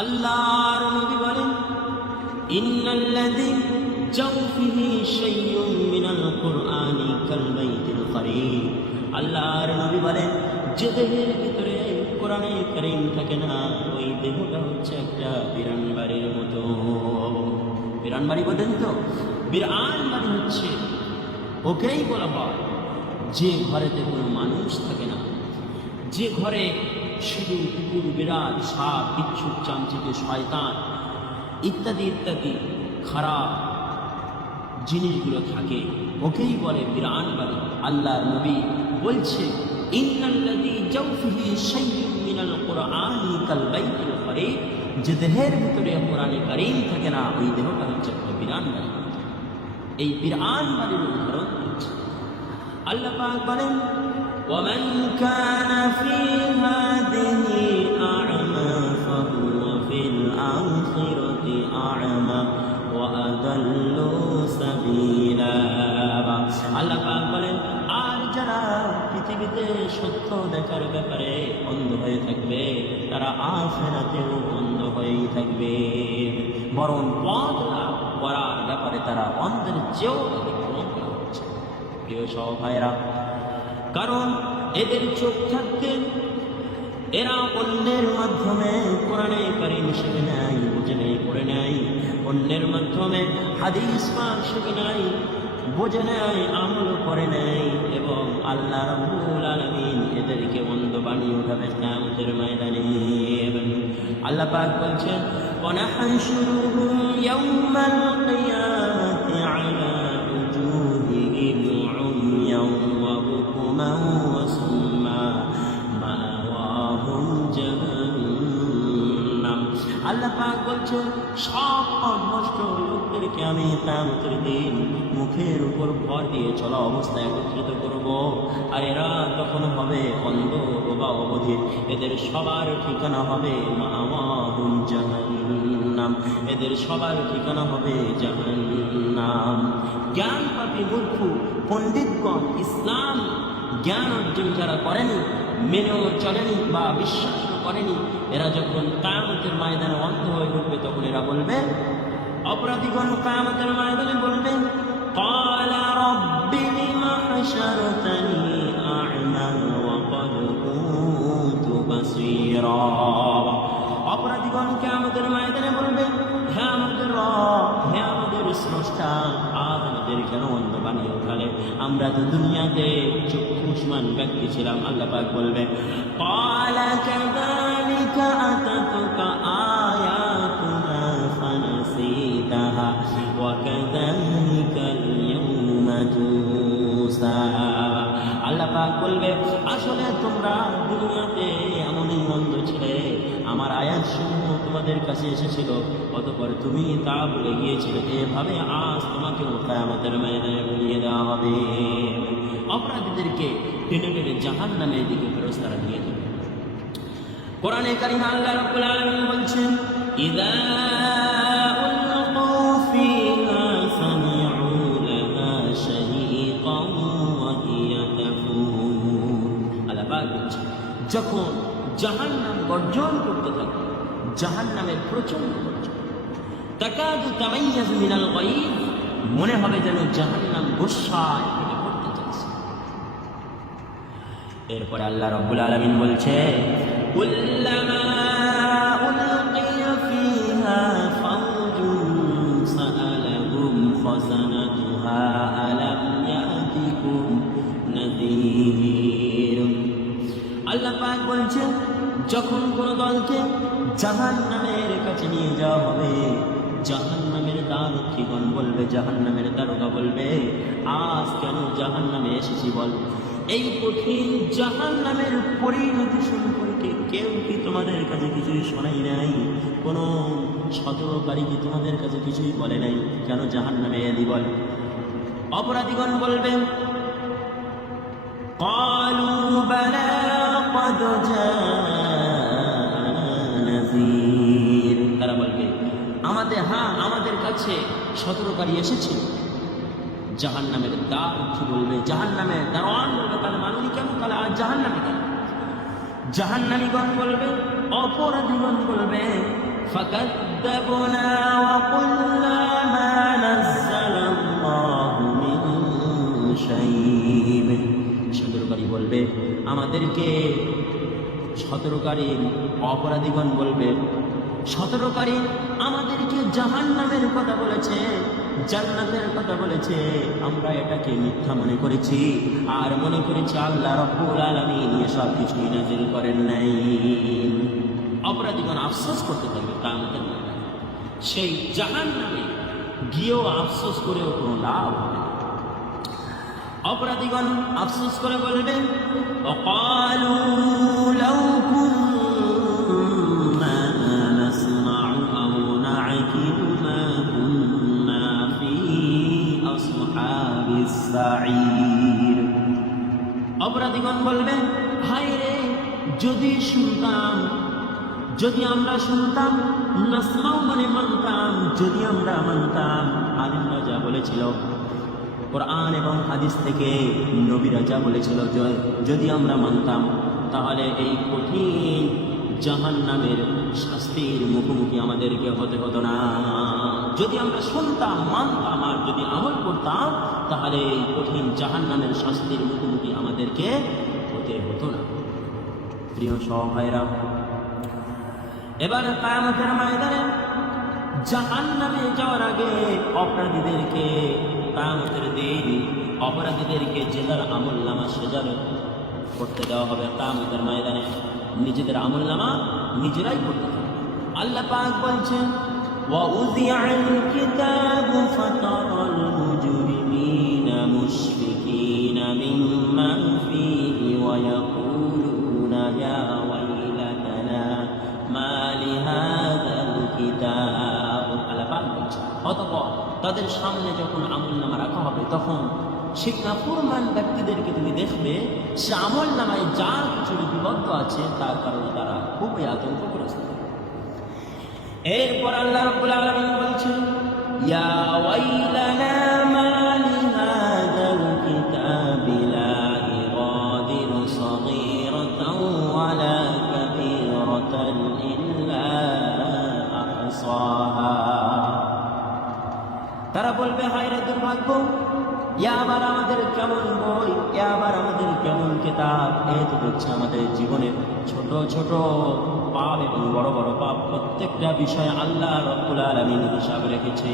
আল্লাহর নবী বলেন, ইন্নাল্লাযী জাওফিহি শাইউম মিনাল কুরআনি কাল বাইতিল কারীম। আল্লাহর নবী বলেন, যে দেহের ভিতরে কোরআনে কারীম থাকে না, ওই দেহটা হচ্ছে একটা বিরান বাড়ির মতো। বিরান বাড়ি বোঝেন তো? বিরান বাড়ি হচ্ছে ওকেই বলা হয় যে ঘরেতে কোনো মানুষ থাকে না, যে ঘরে শুধু কুকুর, বিড়াল, সাপ, বিচ্ছু, চামচিকে, শয়তান ইত্যাদি ইত্যাদি খারাপ জিনিসগুলো থাকে, ওকেই বলে বিরান বাড়ি। আল্লাহর নবী বলছে, ইন্নাল্লাযী জাওফিহি শাইউম মিনাল কুরআনি কাল বাইতিল কারীম, যে দেহের ভিতরে কোরআনে কারীম থাকে না, ওই দেহটা হচ্ছে একটা বিরান বাড়ি। এই বিরান বাড়ির উদাহরণ দিচ্ছে আল্লাহ পাক বলেন, ومن كان في هذه أعمى فهو في الآخرة أعمى وأضل سبيلا। আল্লাহ পাক বলেন, আর যারা পৃথিবীতে সত্য দেখার ব্যাপারে অন্ধ হয়ে থাকবে, তারা আখিরাতেও অন্ধ হয়েই থাকবে, বরং পথ লাভ করার ব্যাপারে তারা অন্ধের চেয়েও অতিক্রম করা হচ্ছে। প্রিয় সহ ভাইরা, কারণ এদের চোখ থাকতে এরা অন্যের মাধ্যমে কোরআনে কারীম শিখে নেয়, বুঝে নেয়, পড়ে নেয়, অন্যের মাধ্যমে হাদিস পাক শিখে নেয়, বোঝে নেয়, আমল করে নেয়, এবং আল্লাহ রাব্বুল আলামিন এদেরকে অন্ধ বানিয়ে উঠাবে কিয়ামতের ময়দানে। আল্লাহ পাক বলছেন, ওয়ানাহশুরুহুম ইয়াওমাল কিয়ামাতি আলা উজুহিহিম উময়ান ওয়া বুকুমান ওয়া সুম্মা মাওয়াহুম জাহান্নাম। আল্লাহ পাক বলছেন, সব অভ্যস্ত লোকদেরকে আমি কিয়ামতের দিন মুখের উপর ভর দিয়ে চলা অবস্থায় একত্রিত করব, আর এরা তখন হবে অন্ধ বা অবধির। এদের সবার ঠিকানা হবে মাওয়াহুম জাহান্নাম, এদের সবার ঠিকানা হবে জাহান্নাম। জ্ঞান পাপী মূর্খ পণ্ডিতগণ ইসলাম জ্ঞান অর্জন যারা করেনি, মেনেও চলেনি বা বিশ্বাস করেনি, এরা যখন কিয়ামতের ময়দানে অন্ধ হয়ে উঠবে, তখন এরা বলবে, অপরাধীগণ কিয়ামতের ময়দানে বলবে, ক্বালা রাব্বি লিমা হাশারতানি আ'মা ওয়া ক্বাদ কুনতু বাসীরা। অপরাধীগণ কিয়ামতের ময়দানে বলবে, হে আমাদের রব, হে আমাদের স্রষ্টা, আজ আমাদের কেন অন্ধ বানিয়ে উঠালে? আমরা তো দুনিয়াতে চক্ষুষ্মান ব্যক্তি ছিলাম। আল্লাহ পাক বলবে, ক্বালা কাযালিকা আতাতুকা আয়াতুনা ফানাসিতাহা ওয়া কাযালিকাল ইয়াওমা তুসা। আল্লাহ পাক বলবে, আসলে তোমরা দুনিয়াতে এমনই অন্ধ ছিলে, আমার আয়াতসমূহ তোমাদের কাছে এসেছিল, অতঃপর তুমি তা ভুলে গিয়েছিলে, এভাবে আজ তোমাকেও কিয়ামতের ময়দানে ভুলিয়ে দেওয়া হবে। অপরাধীদেরকে টেনে টেনে জাহান্নামের দিকে ফেরেশতারা নিয়ে যাবে। কোরআনে কারীম আল্লাহ রাব্বুল আলামিন বলছেন, ইযা উলকু ফিহা সামি'উ লাহা শাহীকান ওয়া হিয়া তাফুর। আল্লাহ পাক বলছেন, যখন জাহান্নাম গর্জন করতে থাকে, জাহান্নামের প্রচন্ড গর্জন, তাকাদু তামাইয়াজু মিনাল গায়ব, মনে হবে যেন জাহান্নাম গোসায় ফেটে পড়তে চাইছে। এরপরে আল্লাহ রাব্বুল আলামিন বলছে, কুল্লামা উলকিয়া ফিহা ফাওজুন সাআলাহুম খাযানাতুহা আলাম ইয়াতিকুম নাযীর। আল্লাহ পাক বলছেন, যখন কোন দলকে জাহান্নামের কাছে নিয়ে যাওয়া হবে, জাহান্নামের দারোগীগণ বলবে, জাহান্নামের দারোগা বলবে, আজ কেন জাহান্নামে এসেছি বল? এই কঠিন জাহান্নামের পরিণতি সম্পর্কে কেউ কি তোমাদের কাছে কিছুই শোনাই নাই? কোনো সতর্ককারী কি তোমাদের কাছে কিছুই বলে নাই? কেন জাহান্নামে এলি বল? অপরাধীগণ বলবে, ক্বালু বালা ক্বাদ জাআনা নাযীর। তারা বলবে, আমাদের কাছে সতর্ককারী এসেছিল। জাহান্নামের দারোগী বলবে, জাহান্নামের দারোয়ান বলবে, তাহলে মানুষ কেন, তাহলে আজ জাহান্নামে কেন? জাহান্নামীগণ বলবে, অপরাধীগণ বলবে, فكذبنا وقلنا ما نزل الله من شيء সতর্ককারী বলবে আমাদেরকে, সতর্ককারী অপরাধীগণ বলবে, সতর্ককারী আমাদেরকে জাহান্নামের কথা বলেছে, জান্নাতের কথা বলেছে, আমরা এটাকে মিথ্যা মনে করেছি আর মনে করেছি আল্লাহ রাব্বুল আলামিন এসব কিছুই নাযিল করেন নাই। অপরাধীগণ আফসোস করতে থাকবে কিয়ামতের ময়দানে, সেই জাহান্নামে গিয়েও আফসোস করেও কোনো লাভ হবে না। অপরাধীগণ আফসোস করে বলবেন ওয়াকালু লাউ কুন্না নাসমাউ আও না'কিলু মা কুন্না ফি আসহাবিস সাঈর। অপরাধীগণ বলবেন হায় রে, যদি শুনতাম, যদি আমরা শুনতাম, নাসমাউ মানে মানতাম, যদি আমরা মানতাম আলিমরা যা বলেছিল, কোরআন এবং হাদিস থেকে নবীরা যা বলেছিল, যদি আমরা মানতাম তাহলে এই কঠিন জাহান্নামের শাস্তির মুখোমুখি আমাদেরকে হতে হতো না। যদি আমরা শুনতাম, মানতাম আর যদি আমল করতাম তাহলে এই কঠিন জাহান্নামের শাস্তির মুখোমুখি আমাদেরকে হতে হতো না। প্রিয় সভাইরা, এবার কিয়ামতের ময়দানে জাহান্নামে যাওয়ার আগে অপরাধীদেরকে, কিয়ামতের দিন অপরাধীদেরকে যে যার আমলনামা সেজার করতে দেওয়া হবে। কিয়ামতের ময়দানে নিজেদের আমলনামা নিজেরাই করতে হবে। আল্লাহ পাক বলছেন ওয়াউযিআল কিতাবু ফাতারাল মুজরিমিনা মুশফিকিনা মিম্মা ফীহি ওয়া ইয়াকুলুনা ইয়া ওয়াইলাতানা মা লিহাযাল কিতাব। আল্লাহ পাক বলছেন অতঃপর তাদের সামনে যখন আমলনামা রাখা হবে তখন সেই নাফরমান ব্যক্তিদেরকে তুমি দেখবে সে আমলনামায় যা কিছু লিপিবদ্ধ আছে তার কারণে তারা খুবই আতঙ্কগ্রস্ত। এরপর আল্লাহ রাব্বুল আলামিন বলছেন ইয়া ওয়াইলানা মা লিহাযাল কিতাবি লা ইগাদিরু সগীরাতাও ওয়ালা কাবীরাতান ইল্লা আহসাহা। তারা বলবে হায় রে দুর্ভাগ্য, আবার আমাদের কেমন বই, আবার আমাদের কেমন কিতাব, এই তো হচ্ছে আমাদের জীবনের ছোট ছোট পাপ এবং বড় বড় পাপ, প্রত্যেকটা বিষয়ে আল্লাহ রাব্বুল আলামিন হিসাব রেখেছে।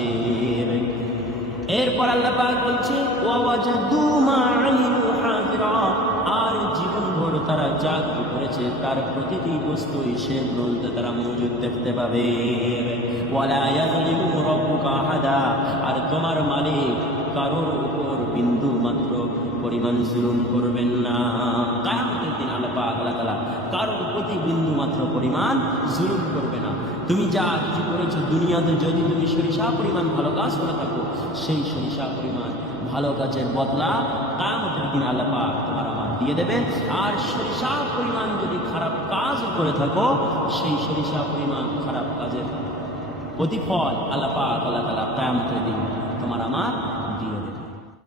এরপর আল্লাহ পাক বলছে ওয়াজাদু মা আমিলু হাদিরা, আর জীবনভর তারা যা কিছু করেছে তার প্রতিটি বস্তুই সে গ্রন্থে তারা মজুদ দেখতে পাবে। ওয়ালা ইয়াযলিমু রাব্বুকা আহাদা, আর তোমার মালিক কারোর উপর বিন্দু মাত্র পরিমাণ জুলুম করবেন না। কিয়ামতের দিন আল্লাহ পাক আল্লাহ তাআলা কারোর প্রতি বিন্দু মাত্র পরিমাণ জুলুম করবে না। তুমি যা কিছু করেছো দুনিয়াতে, যদি তুমি সরিষা পরিমাণ ভালো কাজ করে থাকো, সেই সরিষা পরিমাণ ভালো কাজের বদলা কিয়ামতের দিন আল্লাহ পাক তোমার আমার দিয়ে দেবে। আর সরিষা পরিমাণ যদি খারাপ কাজ করে থাকো, সেই সরিষা পরিমাণ খারাপ কাজের প্রতিফল আল্লাহ পাক আল্লাহ তাআলা কিয়ামতের দিন তোমার আমার